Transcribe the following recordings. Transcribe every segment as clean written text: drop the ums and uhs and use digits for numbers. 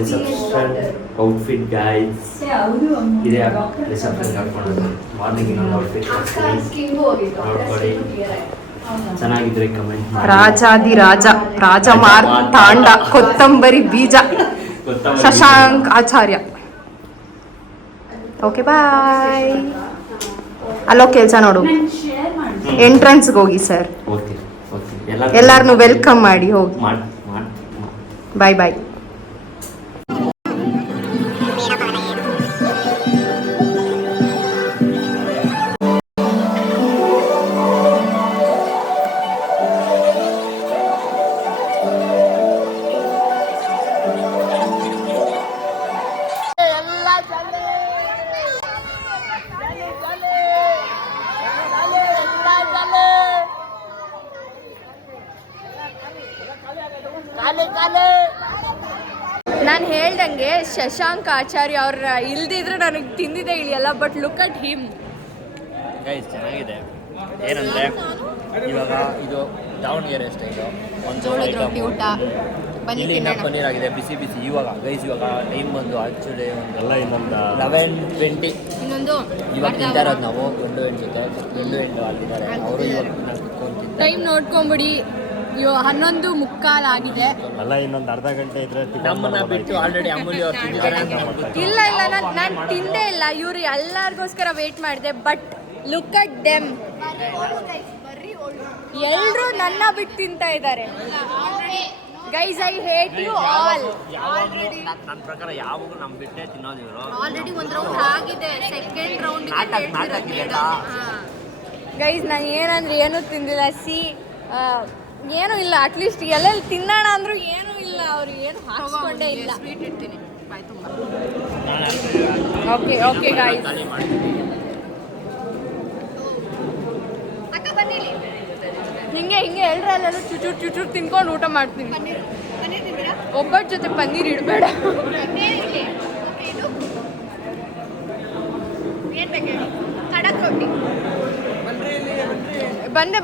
Reception outfit guys. ಇದೇ reception ಹಾಕೊಳ್ಳೋದು. Morning ಇನ್ನೊಂದು ಔಟ್ಫಿಟ್ ನೋಡ್ಕೊಳ್ಳಿ. ಚೆನ್ನಾಗಿದ್ರೆ ಕಮೆಂಟ್ ಮಾಡಿ. ರಾಜಾದಿ ರಾಜ ರಾಜ ಮಾರ್ತಾಂಡ ಕೊತ್ತಂಬರಿ ಬೀಜ ಶಶಾಂಕ್ ಆಚಾರ್ಯ. Okay bye. ಅಲ್ಲೋ ಕೆಲಸ ನೋಡು, ಎಂಟ್ರೆನ್ಸ್ಗೆ ಹೋಗಿ ಸರ್. ಓಕೆ ಎಲ್ಲಾರನ್ನು ವೆಲ್ಕಮ್ ಮಾಡಿ ಹೋಗಿ. ಬಾಯ್ ಬಾಯ್. ನಾನು ಹೇಳ್ದಂಗೆ ಶಶಾಂಕ್ ಆಚಾರ್ಯ ಅವ್ರ ಇಲ್ದಿದ್ರೆ ನನಗೆ ತಿಂದಿದೆ ಇಳಿಯಲ್ಲ. But look at him guys, ಚೆನ್ನಾಗಿದೆ. ಏನಂದರೆ ಇವಾಗ ಇದು ದಾವಣಗೆರೆ ಅಷ್ಟೇ. ಇದು ಜೋಳದ ರೊಟ್ಟಿ ಊಟ ಇಲ್ಲಿ ಪನ್ನೀರ್ ಆಗಿದೆ ಬಿಸಿ ಬಿಸಿ. ಇವಾಗ ಗೈಸ್, ಇವಾಗ ಟೈಮ್ ಬಂದು ಆ್ಯಕ್ಚುಲಿ ಒಂದು 11:20. ಇನ್ನೊಂದು ಇವಾಗ ತಿಂತಾ ಇರೋದು ನಾವು ಗಂಡು ಹೆಣ್ಣು ಜೊತೆ. ಗಂಡು ಹೆಣ್ಣು ಅಲ್ಲಿದ್ದಾರೆ, ಅವರು ಇವಾಗ ಕುತ್ಕೊಂಡು ಟೈಮ್ ನೋಡ್ಕೊಂಬಿಡಿ. 11:45 ಆಗಿದೆ. ಅಲ್ಲ, ಇನ್ನೊಂದು ಅರ್ಧ ಗಂಟೆ ಇದ್ರೆ ನಮ್ಮನ್ನ ಬಿಟ್ಟು ಆಲ್ರೆಡಿ ಅಮೂಲ್ಯ ಅವ್ರು ತಿಂದಿದ್ದಾರೆ ಅಂತ ಇಲ್ಲ ನಾನು ತಿಂದೇ ಇಲ್ಲ. ಇವರು ಎಲ್ಲರಿಗೋಸ್ಕರ ವೇಟ್ ಮಾಡಿದೆ. ಬಟ್ ಲುಕ್ ಅಟ್ ದೆಮ್, ಎಲ್ಲರೂ ನನ್ನ ಬಿಟ್ಟು ತಿಂತಾ ಇದ್ದಾರೆ. Guys, I hate you all. ನನ್ನ ಪ್ರಕಾರ ಯಾವಾಗೂ ನಮ್ಮ ಬಿಟ್ಟೆ ತಿನ್ನೋದು ಇವರು. ಆಲ್ರೆಡಿ ಒಂದು ರೌಂಡ್ ಆಗಿದೆ, ಸೆಕೆಂಡ್ ರೌಂಡ್. ಗೈಸ್, ನಾನು ಏನಂದ್ರೆ ಏನೂ ತಿಂದಿಲ್ಲ. ಏನೂ ಇಲ್ಲ. ಅಟ್ಲೀಸ್ಟ್ ಎಲ್ಲೆಲ್ಲಿ ತಿನ್ನೋಣ ಅಂದ್ರೂ ಏನೂ ಇಲ್ಲ. ಅವ್ರು ಏನು ಹಾಕ್ಸ್ಕೊಂಡೇ ಇಲ್ಲ. ಸ್ವೀಟ್ ಇಡ್ತೀನಿ ಬಾಯ್ ತುಂಬ. ಓಕೆ ಗೈಸ್, ಹಿಂಗೆ ಎಲ್ಲರೂ ಚುಚೂರು ತಿನ್ಕೊಂಡು ಊಟ ಮಾಡ್ತೀನಿ. ಒಬ್ಬರ ಜೊತೆ ಪನ್ನೀರ್ ಇಡಬೇಡ.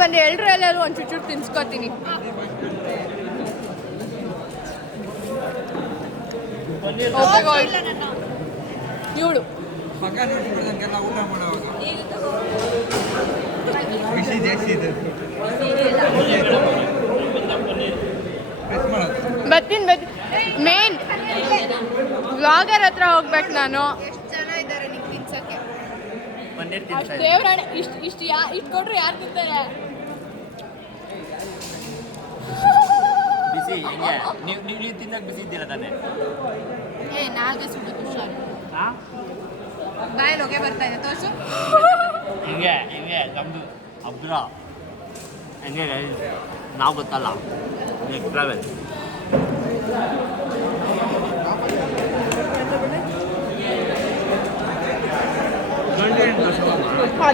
ಬಂದೆ ಎಲ್ಲರೂ ಒಂದು ಚುಚೂರು ತಿನ್ಸ್ಕೊತೀನಿ. ಇವಳು ಬರ್ತೀನಿ. ಮೇನ್ ವ್ಲಾಗರ್ ಹತ್ರ ಹೋಗ್ಬೇಕು ನಾನು. ದೇವ್ರಾಣೆ, ಇಷ್ಟು ಕೊಟ್ರು ಯಾರು ತಿಂತಾರೆ? ಬಿಸಿ ಹಿಂಗೆ ನೀವು ತಿನ್ನಕ್ಕೆ ಬಿಸಿ ಇದ್ದೀರ ತಾನೆ? ನಾಲ್ಗೆ ಸುಟ್ಟು ಬಾಯಲ್ಲಿ ಹೊಗೆ ಬರ್ತಾ ಇದೆ, ತೋರಿಸು. ಹಿಂಗೆ ನಮ್ಮದು ಅಬ್ರ ಹಂಗೆ ನಾವು ಗೊತ್ತಲ್ಲ, ನೆಕ್ಸ್ಟ್ ಟ್ರಾವೆಲ್.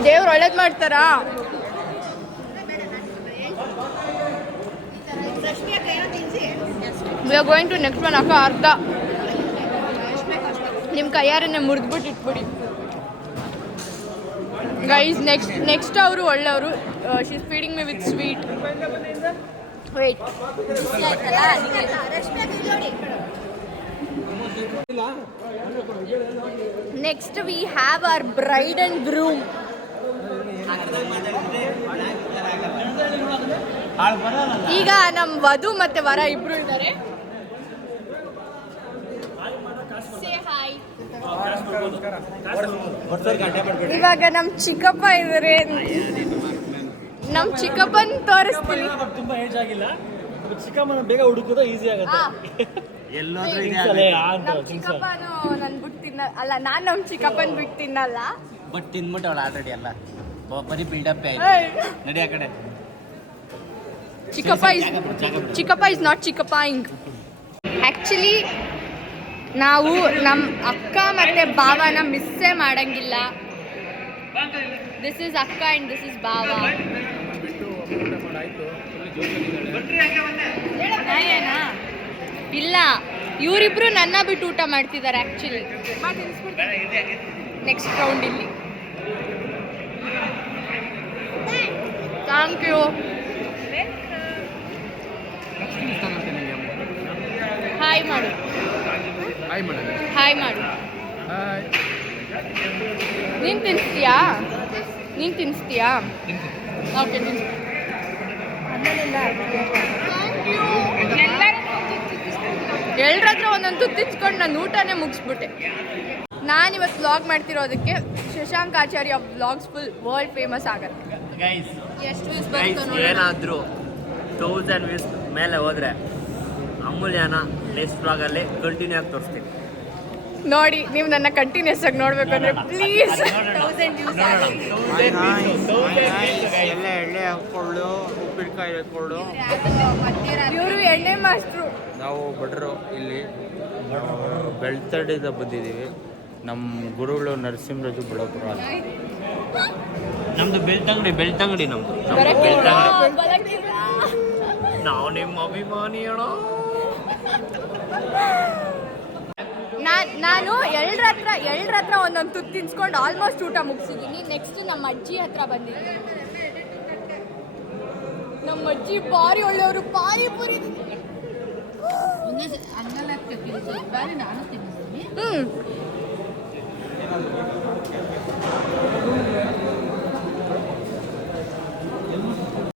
ದೇವ್ರು ಒಳ್ಳೇದು ಮಾಡ್ತಾರಾ? We are going to next one. ಅಕ್ಕ ಅರ್ಧ ನಿಮ್ಮ ಕೈಯಾರನ್ನೇ ಮುರಿದ್ಬಿಟ್ಟು ಇಟ್ಬಿಡಿ. ಗೈಸ್, ನೆಕ್ಸ್ಟ್ ಅವರು ಒಳ್ಳೆಯವರು. She is feeding me with sweet. Wait, next we have our bride and groom. ಈಗ ನಮ್ಮ ವಧು ಮತ್ತೆ ವರ ಇಬ್ರು ಇದ್ದಾರೆ. ಇವಾಗ ನಮ್ಮ ಚಿಕ್ಕಪ್ಪ ಇದ್ದಾರೆ. ನಮ್ಮ ಚಿಕ್ಕಪ್ಪನ ತೋರಿಸ್ತೀನಿ. ತುಂಬಾ ಏಜ್ ಆಗಿಲ್ಲ, ಚಿಕ್ಕಮ್ಮನ ಬೇಗ ಹುಡುಕೋದು ಈಸಿ ಆಗುತ್ತೆ. ನಮ್ಮ ಚಿಕ್ಕಪ್ಪನು ನನ್ ಬಿಟ್ಟು ತಿನ್ನಲ್ಲ. ನಾನು ನಮ್ಮ ಚಿಕ್ಕಪ್ಪನ ಬಿಟ್ಟು ತಿನ್ನಲ್ಲ. ಬಟ್ ತಿನ್ಬಿಟ್ಟವಳ ಆಲ್ರೆಡಿ ಎಲ್ಲ. ಬರೀ ಬಿಲ್ಡಪ್ ನಡಿ ಆ ಕಡೆ. ಚಿಕ್ಕಪ್ಪ ಇಸ್ ನಾಟ್ ಚಿಕ್ಕಪ್ಪಾಯಿಂಗ್. ಆ್ಯಕ್ಚುಲಿ ನಾವು ನಮ್ಮ ಅಕ್ಕ ಮತ್ತು ಭಾವನ ಮಿಸ್ಸೇ ಮಾಡಂಗಿಲ್ಲ. ದಿಸ್ ಇಸ್ ಅಕ್ಕ ಆ್ಯಂಡ್ ದಿಸ್ ಇಸ್ ಭಾವ. ಇಲ್ಲ, ಇವರಿಬ್ರು ನನ್ನ ಬಿಟ್ಟು ಊಟ ಮಾಡ್ತಿದ್ದಾರೆ ಆ್ಯಕ್ಚುಲಿ. ನೆಕ್ಸ್ಟ್ ರೌಂಡ್ ಇಲ್ಲಿ. Thank you. ಹಾಯ್ ಮಾಡು. ಹಾಯ್ ಮಾಡು. ನೀನು ತಿನ್ನಿಸ್ತೀಯಾ? ಓಕೆ ಎಲ್ಲರ ಹತ್ರ ಒಂದೊಂದು ತುತ್ತಿಸ್ಕೊಂಡು ನಾನು ಊಟನೇ ಮುಗಿಸ್ಬಿಟ್ಟೆ. ನಾನಿವತ್ತು ವ್ಲಾಗ್ ಮಾಡ್ತಿರೋದಕ್ಕೆ ಶಶಾಂಕ್ ಆಚಾರ್ಯ ವ್ಲಾಗ್ಸ್ ಫುಲ್ ವರ್ಲ್ಡ್ ಫೇಮಸ್ ಆಗುತ್ತೆ. ಎಷ್ಟು ವ್ಯೂಸ್ ಬರುತ್ತೋ ನೋಡಿ. ಏನಾದರೂ 1000 ವ್ಯೂಸ್ ಮೇಲೆ ಹೋದರೆ ಅಮೂಲ್ಯನ ನೆಕ್ಸ್ಟ್ ವ್ಲಾಗಲ್ಲಿ ಕಂಟಿನ್ಯೂ ಆಗಿ ತೋರಿಸ್ತೀನಿ ನೋಡಿ. ನೀವು ನನ್ನ ಕಂಟಿನ್ಯೂಸ್ ಆಗಿ ನೋಡ್ಬೇಕು ಅಂದ್ರೆ ಪ್ಲೀಸ್ 1000 ವ್ಯೂಸ್ ಎಣ್ಣೆ ಹಾಕ್ಕೊಳ್ಳು, ಉಪ್ಪಿನಕಾಯಿ ಹಾಕ್ಕೊಳ್ಳು. ಇವರು ಎಣ್ಣೆ ಮಾಸ್ಟ್ರು. ನಾವು ಬಡ್ರು ಇಲ್ಲಿ ಬೆಳ್ತಡಿಯಿಂದ ಬಂದಿದ್ದೀವಿ. ನಮ್ಮ ಗುರುಗಳು ನರಸಿಂಹರಾಜು ಬಳ್ಳಾಪುರ ಅಂತ. ನಮ್ದು ಬೆಳ್ತಂಗಡಿ ನಮ್ದು ನಾವು ನಿಮ್ಮ ಅಭಿಮಾನಿ ಅಣ್ಣ. ನಾನು ಎಲ್ಲರ ಹತ್ರ ಒಂದೊಂದು ತುತ್ತು ತಿನ್ಸ್ಕೊಂಡು ಆಲ್ಮೋಸ್ಟ್ ಊಟ ಮುಗಿಸಿದ್ದೀನಿ. ನೆಕ್ಸ್ಟ್ ನಮ್ಮ ಅಜ್ಜಿ ಹತ್ರ ಬಂದಿದ್ದೀನಿ. ನಮ್ಮ ಅಜ್ಜಿ ಭಾರಿ ಒಳ್ಳೆಯವರು. ಪಾನಿಪುರಿ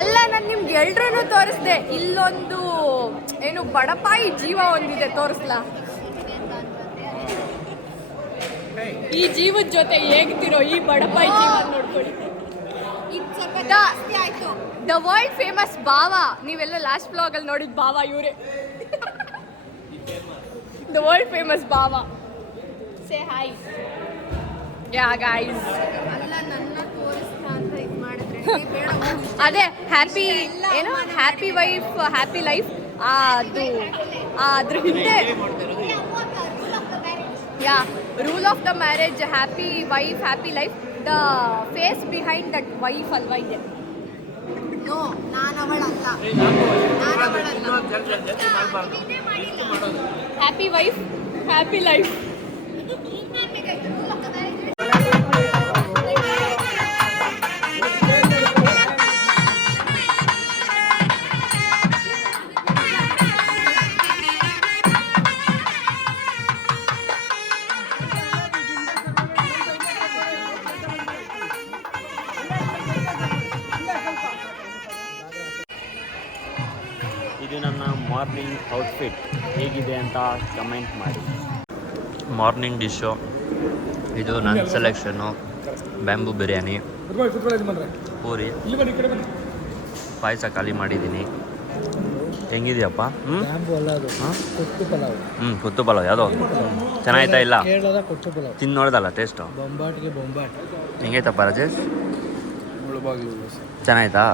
ಅಲ್ಲ, ನಾನು ನಿಮ್ಗೆ ಎಲ್ರೂ ತೋರಿಸ್ದೆ. ಇಲ್ಲೊಂದು ಏನು ಬಡಪಾಯಿ ಜೀವ ಒಂದಿದೆ, ತೋರಿಸ್ಲಾ? ಈ ಜೀವದ ಜೊತೆ ಹೇಗ್ತಿರೋ ಈ ಬಡಪಾಯಿ ಜೀವ ನೋಡ್ಕೊಳ್ಳಿ. ದ ವರ್ಲ್ಡ್ ಫೇಮಸ್ ಬಾವ. ನೀವೆಲ್ಲ ಲಾಸ್ಟ್ ಬ್ಲಾಗ್ ಅಲ್ಲಿ ನೋಡಿದ ಬಾವ ಇವರೇ. ದ ವರ್ಲ್ಡ್ ಫೇಮಸ್ ಬಾವ. Say hi. Yeah guys. ಅದೇ ಹ್ಯಾಪಿ ಏನು ಹ್ಯಾಪಿ ವೈಫ್ ಹ್ಯಾಪಿ ಲೈಫ್. ಅದ್ರ ಹಿಂದೆ yeah rule of the marriage happy wife happy life. The face behind that wife ಅಲ್ವಾ ಇದೆ. Happy wife happy life. ಇದು ನನ್ನ ಮಾರ್ನಿಂಗ್ ಔಟ್ಫಿಟ್ ಹೇಗಿದೆ ಅಂತ ಕಮೆಂಟ್ ಮಾಡಿ. ಮಾರ್ನಿಂಗ್ ಡಿಶ್ಶು ಇದು ನನ್ನ ಸೆಲೆಕ್ಷನ್ನು. ಬ್ಯಾಂಬೂ ಬಿರಿಯಾನಿ, ಪೂರಿ, ಪಾಯಸ ಖಾಲಿ ಮಾಡಿದ್ದೀನಿ. ಹೆಂಗಿದೆಯಪ್ಪ? ಕುತ್ತು ಪಲಾವ್ ಯಾವುದೋ ಚೆನ್ನಾಯ್ತಾ? ಇಲ್ಲ ತಿಂದು ನೋಡ್ದಲ್ಲ ಟೇಸ್ಟು ಹೆಂಗೈತಪ್ಪ ರಾಜೇಶ್? ಚೆನ್ನಾಯ್ತಾ?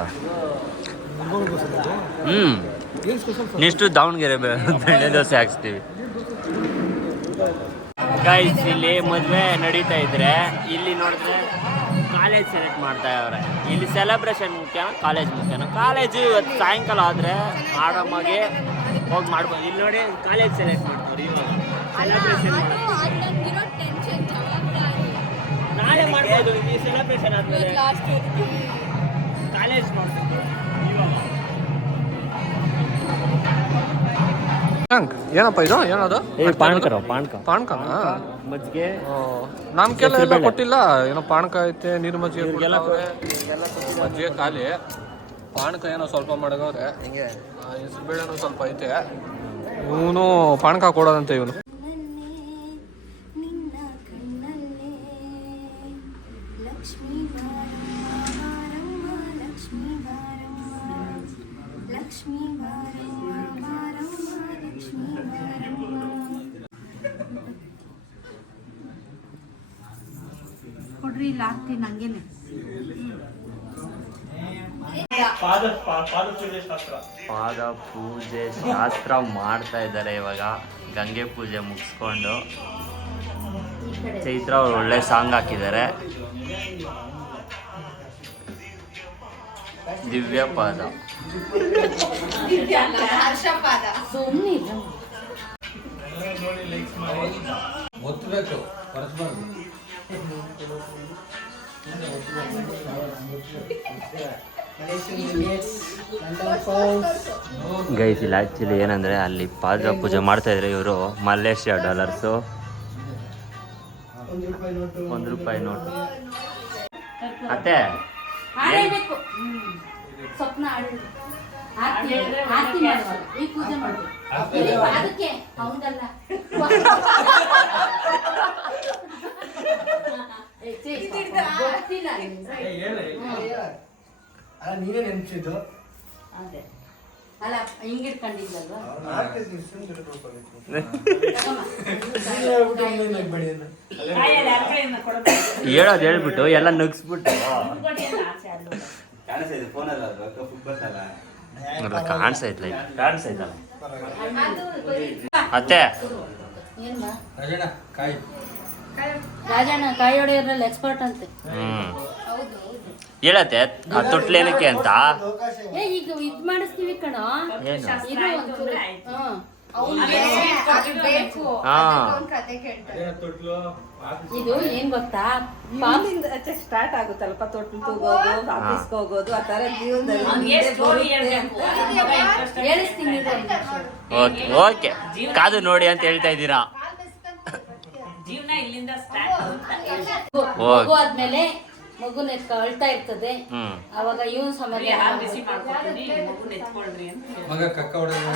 ನೆಕ್ಸ್ಟು ದಾವಣಗೆರೆ ಬೆಣ್ಣೆ ದೋಸೆ ಹಾಕ್ಸ್ತೀವಿ. ಗೈಸ್ ಇಲ್ಲಿ ಮದುವೆ ನಡೀತಾ ಇದ್ರೆ ಇಲ್ಲಿ ನೋಡಿದ್ರೆ ಕಾಲೇಜ್ ಸೆಲೆಕ್ಟ್ ಮಾಡ್ತಾ ಇವ್ರೆ. ಇಲ್ಲಿ ಸೆಲೆಬ್ರೇಷನ್ ಮುಖ್ಯನ ಕಾಲೇಜ್ ಮುಖ್ಯನ? ಕಾಲೇಜು ಇವತ್ತು ಸಾಯಂಕಾಲ ಆದರೆ ಆರಾಮಾಗಿ ಹೋಗಿ ಮಾಡ್ಬೋದು. ಇಲ್ಲಿ ನೋಡಿ ಕಾಲೇಜ್ ಸೆಲೆಕ್ಟ್ ಮಾಡ್ತಾರೆ ಇವಾಗ. ಸೆಲೆಬ್ರೇಷನ್ ನಾಳೆ ಮಾಡ್ಬೋದು. ಈ ಸೆಲೆಬ್ರೇಷನ್ ಆದ್ಮೇಲೆ ಕಾಲೇಜ್ ಮಾಡ್ಬೋದು ಇವಾಗ. ಏನಪ್ಪ ಇದು? ಏನದು? ಪಾಣ್ಕ ಮಜ್ಜಿಗೆ ನಮ್ಗೆಲ್ಲ ಎಲ್ಲ ಕೊಟ್ಟಿಲ್ಲ. ಏನೋ ಪಾಣ್ಕ ಐತೆ, ನೀರು ಮಜ್ಜಿಗೆ, ಮಜ್ಜಿಗೆ ಖಾಲಿ. ಪಾಣ್ಕ ಏನೋ ಸ್ವಲ್ಪ ಮಾಡಗವ್ರೆ. ಹಿಂಗೆ ಹೆಸರು ಬೇಳೆನೂ ಸ್ವಲ್ಪ ಐತೆ. ಇವನು ಪಾಣ್ಕ ಕೊಡೋದಂತೆ ಇವನು. ಕೊಡ್ರಿ ಇಲ್ಲ ಹಾಕ್ತೀನಿ ಹಂಗೇನೆ. ಪಾದ ಪೂಜೆ ಶಾಸ್ತ್ರ ಮಾಡ್ತಾ ಇದ್ದಾರೆ ಇವಾಗ. ಗಂಗೆ ಪೂಜೆ ಮುಗಿಸ್ಕೊಂಡು ಚೈತ್ರ ಅವ್ರು ಒಳ್ಳೆ ಸಾಂಗ್ ಹಾಕಿದ್ದಾರೆ. ದಿವ್ಯ ಪಾದ ಒತ್ತಬೇಕು ಪರಸ್ಪರ. ಗೈಸ್ ಇಲ್ಲ ಆ್ಯಕ್ಚುಲಿ ಏನಂದರೆ ಅಲ್ಲಿ ಪಾದ ಪೂಜೆ ಮಾಡ್ತಾಯಿದ್ರೆ ಇವರು ಮಲೇಷ್ಯಾ ಡಾಲರ್ಸು ₹1 ನೋಟು ಅತ್ತೆ ಹಾಡೇಬೇಕು ಸ್ವಪ್ನ ಹಾಡೇಬೇಕು ಆರತಿ ಆರತಿ ಮಾಡುವಾಗ ಈ ಪೂಜೆ ಮಾಡ್ಬೇಕು ಅದಕ್ಕೆ ಹೌದಲ್ಲ ಗೊತ್ತಿಲ್ಲ ನೀವೇ ನೆನ್ಸಿದ್ದು ಅದೇ ಅಲ್ಲ ಹಿಂಗಿಡ್ಕೊಂಡಿದ್ಲಲ್ವಾ ಹೇಳೋದು ಹೇಳ್ಬಿಟ್ಟು ಎಲ್ಲ ನಗ್ಸ್ಬಿಟ್ಟು ಕಾಣಿಸೈತಲ್ಲ ಅತ್ತೆ ಏನ್ಮಾ ರಾಜಣ್ಣ ಕಾಯಿ ರಾಜಣ್ಣ ಕಾಯಿ ಹೊಡೆಯೋದ್ರಲ್ಲಿ ಎಕ್ಸ್ಪರ್ಟ್ ಅಂತೆ ಹೇಳತ್ತೆ ಆ ತೊಟ್ಲೇನಕ್ಕೆ ಅಂತ ಏ ಈಗ ಇದ್ ಮಾಡಿಸ್ತೀವಿ ಕಣೋ ಏನು ಇದು ಒಂಚೂರು ಹಾ ಇದು ಏನ್ ಗೊತ್ತಾ ಸ್ಟಾರ್ಟ್ ಆಗುತ್ತಲ್ಪ ತೊಟ್ಲು ತಗೋದು ಆಫೀಸ್ಗೆ ಹೋಗೋದು ಆ ತರ ಜೀವನದಲ್ಲಿ ಹೇಳಿಸ್ತೀನಿ ಓಕೆ ಓಕೆ ಕಾದು ನೋಡಿ ಅಂತ ಹೇಳ್ತಾ ಇದ್ದೀರಾ ಮಗು ಆದ್ಮೇಲೆ ಮಗು ಅಳ್ತಾ ಇರ್ತದೆ ಹ್ಮ್ ಅವಾಗ ಇವನ್ ಸಮಾಧಾನ ಮಗ ಕಕ್ಕ ಹೊಡೆದ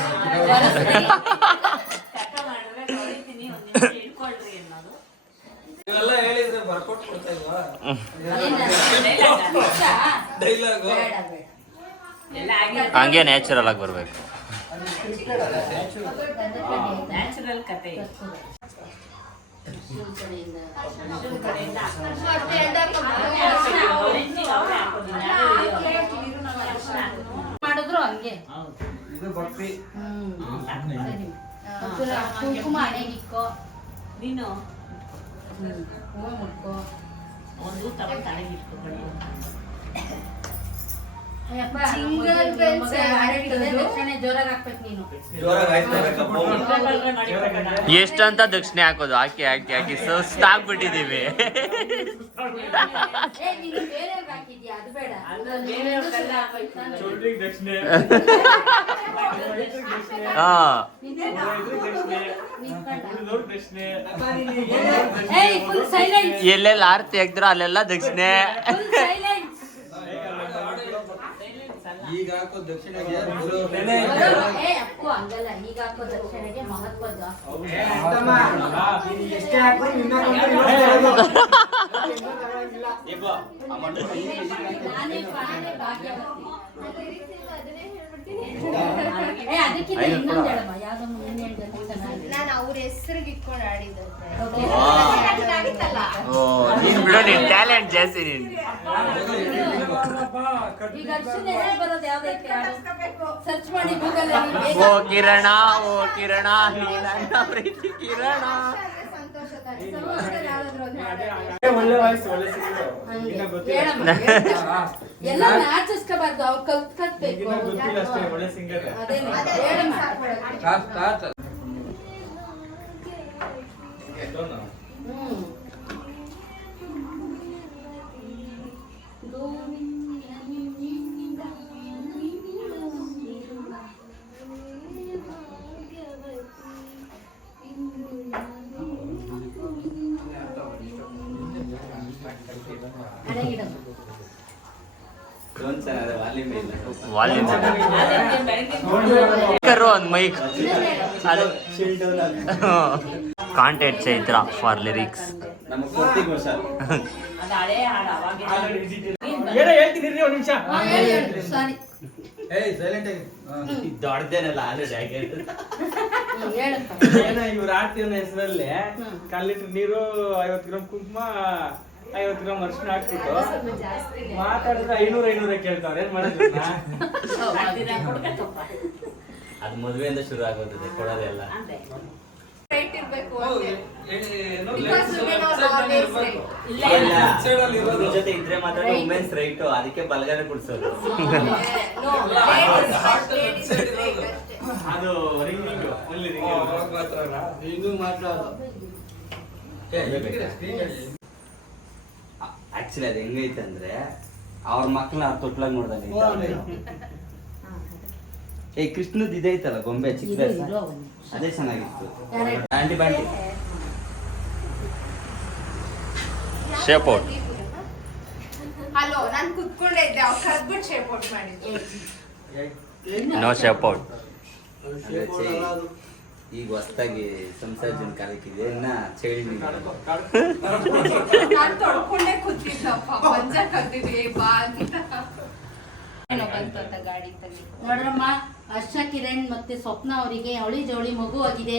ಇವೆಲ್ಲ ಹೇಳಿದ್ರೆ ಬರ್ಕೊಟ್ಟು ಕೊಡ್ತಾ ಇಲ್ವಾ ಡೈಲಾಗು ಹಂಗೆ ನ್ಯಾಚುರಲ್ ಆಗಿ ಬರ್ಬೇಕು ನ್ಯಾಚುರಲ್ ಕತೆ ಮಾಡಿದ್ರು ಹಂಗೆ ಇದು ಭಕ್ತಿ ಕುಂಕುಮ ಹಣೆಗಿಕ್ಕೋ ನೀನು ಹೂವು ಮುಟ್ಕೋ ಒಂದು ತಗೊಂಡು ತಲೆಗಿಟ್ಕೊಂಡು ದಕ್ಷಿಣೆ ಜೋರಾಗಿ ಹಾಕ್ಬೇಕು ನೀನು ಎಷ್ಟಂತ ದಕ್ಷಿಣೆ ಹಾಕೋದು ಹಾಕಿ ಹಾಕಿ ಹಾಕಿ ಸುಸ್ತಾಗ್ಬಿಟ್ಟಿದೀವಿ ಏ, ನೀನು ಬೇರೆಯವ್ರಿಗೆ ಹಾಕಿದ್ಯಾ ಅದು ಬೇಡ ಹಾ ಸೈಲೆಂಟ್ ಎಲ್ಲೆಲ್ಲ ಆರತಿ ಹಾಕಿದ್ರು ಅಲ್ಲೆಲ್ಲ ದಕ್ಷಿಣೆ ಸೈಲೆಂಟ್ ಈಗ ಹಾಕೋ ದಕ್ಷಿಣೆಗೆ ಏ ಅಪ್ಪು ಹಂಗಲ್ಲ ಈಗ ಹಾಕೋ ದಕ್ಷಿಣೆಗೆ ಮಹತ್ವ ಜಾಸ್ತಿ ನಾನೇ ಭಾಗ್ಯವತಿ ಏ ಅದಕ್ಕಿಂತ ಇನ್ನೊಂದು ಹೇಳಮ್ಮ ಯಾವ್ದೊಂದು ನೀನ್ ಹೇಳ್ಬೇಕು ಚೆನ್ನಾಗಿ ನಾನು ಅವ್ರ ಹೆಸರಿಗೆ ಇಟ್ಕೊಂಡು ಆಡಿದ್ದೆ ಓ ನೀನ್ ಬಿಡೋ ನೀನ್ ಟ್ಯಾಲೆಂಟ್ ಜಾಸ್ತಿ ನೀನ್ ಈಗ ಅರ್ಶಿನ ಹೆಸರು ಬರೋದು ಯಾವ್ದಕ್ಕೆ ಸರ್ಚ್ ಮಾಡಿ ಗೂಗಲ್ ಓ ಕಿರಣ ನೀ ನನ್ನ ಪ್ರೀತಿ ಕಿರಣ ಎಲ್ಲ ನಾಚಿಸ್ಕೋಬಾರ್ದು ಅವ್ರು ಕಲ್ತ್ಬೇಕು ಅದೇನೆ ಹೇಳಮ್ಮ ಹ್ಮ್ ವಾಲ್ಯೂಮ್ ಒಂದು mic content Chaitra for lyrics ಅದು ಹಳೆ ಹಾಡು ಅವಾಗ ಸಾರಿ ಏಯ್ ಸೈಲೆಂಟ್ ಆಗಿ ದೊಡ್ಡದೇನಲ್ಲ ಆಲ್ರೆಡಿ ಹೇಳಪ್ಪ ಇವ್ರ ಆರ್ತಿನ ಹೆಸರಲ್ಲಿ 1 ಲೀಟರ್ ನೀರು 50 ಗ್ರಾಮ್ ಕುಂಕುಮ 50 ಗ್ರಾಮ್ ಅರಿಶಿನ ಹಾಕ್ಬಿಟ್ಟು ಮಾತಾಡಿದ್ರೆ 500 ಕೇಳ್ತಾವ್ರೆ ಏನ್ ಮಾಡೋದು ಅದು ಮದುವೆಯಿಂದ ಶುರು ಆಗೋದಿದೆ ಕೊಡೋದೆಲ್ಲ ರೈಟ್ ಇರ್ಬೇಕು ಇದ್ರ ಜೊತೆ ಇದ್ರೆ ಮಾತ್ರ ವುಮೆನ್ಸ್ ರೈಟ್ ಅದಕ್ಕೆ ಬಲಗಾಲ ಕುಡ್ಸೋದು ಅದು ರಿಂಗಿಂಗ್ ಓನ್ಲಿ ಹಿಂಗೂ ಮಾತಾಡೋದು ಆಕ್ಚುಲಿ ಅದು ಹೆಂಗೈತೆ ಅಂದ್ರೆ ಅವ್ರ ಮಕ್ಕಳನ್ನ ತೊಟ್ಲಾಗ ನೋಡ್ದಂಗೆ ಏ ಕೃಷ್ಣದ್ ಇದೈತಲ್ಲ ಗೊಂಬೆ ಚಿಕ್ಕ ಅದೇ ಚೆನ್ನಾಗಿತ್ತು. ಆಂಟಿ ಬಾಂಟಿ ಶೇಪ್ ಔಟ್. ಹಲೋ, ನಾನು ಕುತ್ಕೊಂಡೇ ಇದ್ದೆ, ಅವ್ರು ಕರ್ದ್ಬಿಟ್ಟು ಶೇಪ್ ಔಟ್ ಮಾಡಿದ್ರು. No shape out. ಈಗ ಹೊಸ್ದಾಗಿ ಸಂಸಾರಜನ್ ಕಾಲಕ್ಕಿದೆ ಇನ್ನ ಚಳಿ ನಾನು ತೊಡ್ಕೊಂಡೇ ಕೂತಿದ್ದಪ್ಪ, ಬಂಜ ಕರ್ದಿದ್ವಿ ಬಾ ಅಂತ. ಏನೋ ಬಂತು ಅಂತ ಗಾಡಿ ತಂದು. ನೋಡ್ರಮ್ಮ, ಹರ್ಷ, ಕಿರಣ್ ಮತ್ತೆ ಸ್ವಪ್ನ ಅವರಿಗೆ ಅವಳಿ ಜವಳಿ ಮಗು ಆಗಿದೆ.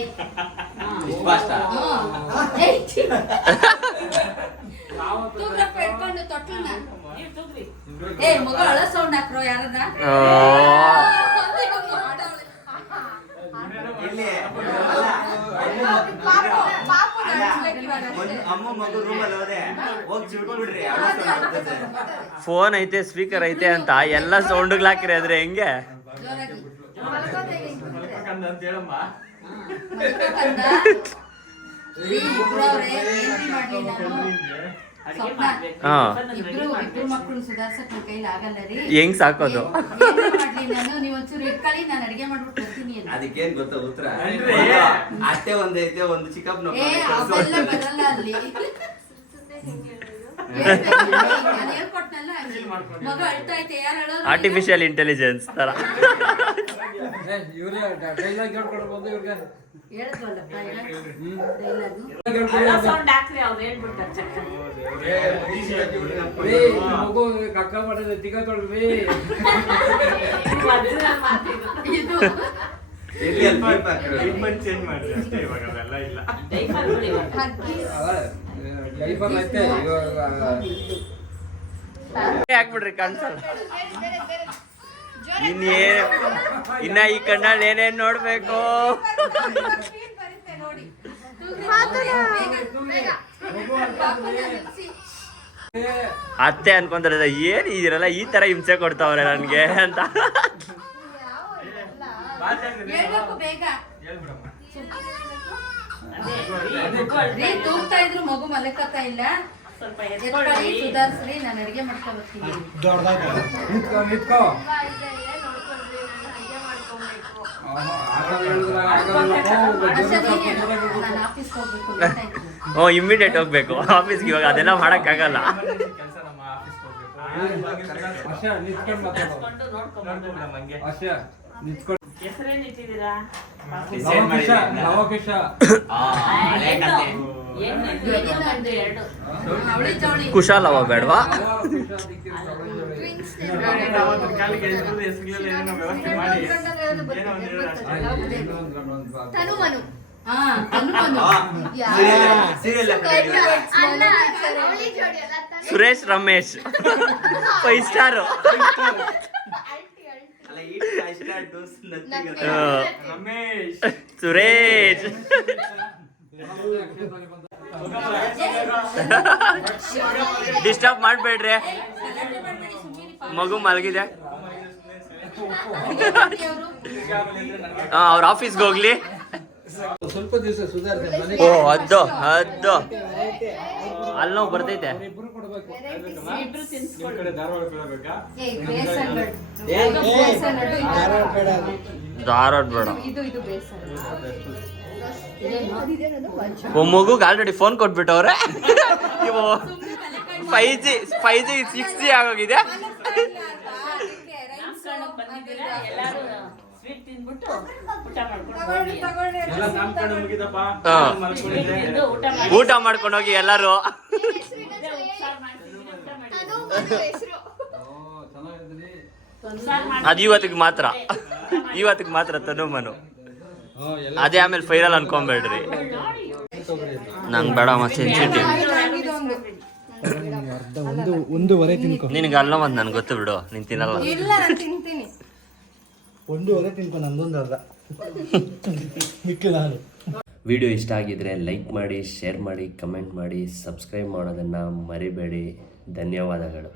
ತೂಗ್ರಪ್ಪ ಹಿಡ್ಕೊಂಡು ತೊಟ್ಲನ್ನ. ಏ ಮಗ ಅಳ ಸೌಂಡ್ ಹಾಕ್ರೋ ಯಾರದ. ಅಮ್ಮ ಮಗು ರೂಮಲ್ಲಿ ಹೋದೆ ಹೋಗಿ ಚಿಡ್ಬಿಡ್ರಿ. ಫೋನ್ ಐತೆ, ಸ್ಪೀಕರ್ ಐತೆ ಅಂತ ಎಲ್ಲ ಸೌಂಡ್ಗಳು ಹಾಕಿರಿ ಆದ್ರೆ ಹೆಂಗೆ? ಅಂತ ಹೇಳಮ್ಮ. ಇಬ್ರು ಮಕ್ಕಳು ಸುಧಾರ್ಸಕ್ ನನ್ ಕೈಲಿ ಆಗಲ್ಲ ರೀ. ಹೆಂಗ್ ಸಾಕೋದು? ಮಾಡ್ಲಿ ನಾನು, ನೀವ್ ಒಂಚೂರು ಇಟ್ಕೊಳ್ಳಿ, ನಾನು ಅಡಿಗೆ ಮಾಡ್ಬಿಟ್ಟು ಬರ್ತೀನಿ ಅಂತ. ಅದಕ್ಕೇನ್ ಗೊತ್ತಾ ಉತ್ತರ? ಅತ್ತೆ ಒಂದೈತೆ, ಒಂದು ಚಿಕ್ಕಪ್ಪನ ಅವೆಲ್ಲ ಬರಲ್ಲ ಅಲ್ಲಿ. ನಾನು ಹೇಳ್ಕೊಟ್ನಲ್ಲ, ಮಗ ಅಳ್ತಾ ಐತೆ, ಯಾರು ಹೇಳೋರು? ಆರ್ಟಿಫಿಷಿಯಲ್ ಇಂಟೆಲಿಜೆನ್ಸ್ ತರ. ಹೇಳಿದ್ವಲ್ಲಪ್ಪ ಚೇಂಜ್ ಮಾಡ್ರಿ ಅಷ್ಟೇ, ಇವಾಗ ಅದೆಲ್ಲ ಇಲ್ಲ. ಹಾಕ್ಬಿಡ್ರಿ ಕಾಣಿಸಲ್ಲ. ಇನ್ನ ಈ ಕಣ್ಣಲ್ಲಿ ಏನೇನ್ ನೋಡ್ಬೇಕು? ಅತ್ತೆ ಅನ್ಕೊಂತಾರೆ ಏನ್ ಇದರಲ್ಲ ಈ ತರ ಹಿಂಸೆ ಕೊಡ್ತಾವ್ರೆ ನನ್ಗೆ ಅಂತ. ಹೇಳ್ಬೇಕು ಬೇಗ. ತೂಗ್ತಾ ಇದ್ರು ಮಗು ಮಲಕತ್ತಾ ಇಲ್ಲ. ಎತ್ಕೊಳ್ಳಿ, ಸುಧಾರಿಸ್ರಿ, ನಾನು ಅಡಿಗೆ ಮಾಡ್ಕೊಂಡು ಬರ್ತೀನಿ. ನಾನು ಆಫೀಸ್ಗೆ ಹೋಗ್ಬೇಕು, ಗೊತ್ತಾಯ್ತು. ಇಮ್ಮಿಡಿಯೇಟ್ ಹೋಗ್ಬೇಕು ಆಫೀಸ್ಗೆ. ಇವಾಗ ಅದೆಲ್ಲ ಮಾಡಕ್ ಆಗಲ್ಲ. ಕುಶಾಲವ ಬೇಡವಾ? ತನುಮನು. ಸುರೇಶ್ ರಮೇಶ್ 5 ಸ್ಟಾರ್. ಸುರೇಶ್ ಡಿಸ್ಟರ್ಬ್ ಮಾಡ್ಬೇಡ್ರಿ, ಮಗು ಮಲಗಿದೆ. ಅವ್ರ ಆಫೀಸ್ಗೆ ಹೋಗ್ಲಿ. ಸ್ವಲ್ಪ ದಿವಸ ಸುಧಾರಿಸಿ. ಓ ಅದ್ದು ಅದ್ದು ಅಲ್ಲಿ ನಾವು ಬರ್ತೈತೆ. ಧಾರವಾಡ ಬೇಡ. ಮಗುಗೆ ಆಲ್ರೆಡಿ ಫೋನ್ ಕೊಟ್ಬಿಟ್ಟವ್ರೆ. ಇವು 5G 6G ಆಗೋಗಿದೆ. ಊಟ ಮಾಡ್ಕೊಂಡು ಹೋಗಿ ಎಲ್ಲಾರು. ಅದು ಇವತ್ತಿಗೆ ಮಾತ್ರ ತನುಮನು. ಅದೇ ಆಮೇಲೆ ಫೈನಲ್ ಅನ್ಕೊಂಬೇಡ್ರಿ. ನಂಗೆ ಬೇಡ ಸೆನ್ಸಿಟಿವ್. ನಿನಗೆ ಅಲ್ಲ ಒಂದು ನನ್ಗೆ ಗೊತ್ತು ಬಿಡು, ನೀನ್ ತಿನ್ನಲ್ಲ. ವಿಡಿಯೋ ಇಷ್ಟ ಆಗಿದ್ರೆ ಲೈಕ್ ಮಾಡಿ, ಶೇರ್ ಮಾಡಿ, ಕಮೆಂಟ್ ಮಾಡಿ, ಸಬ್ಸ್ಕ್ರೈಬ್ ಮಾಡೋದನ್ನು ಮರಿಬೇಡಿ. ಧನ್ಯವಾದಗಳು.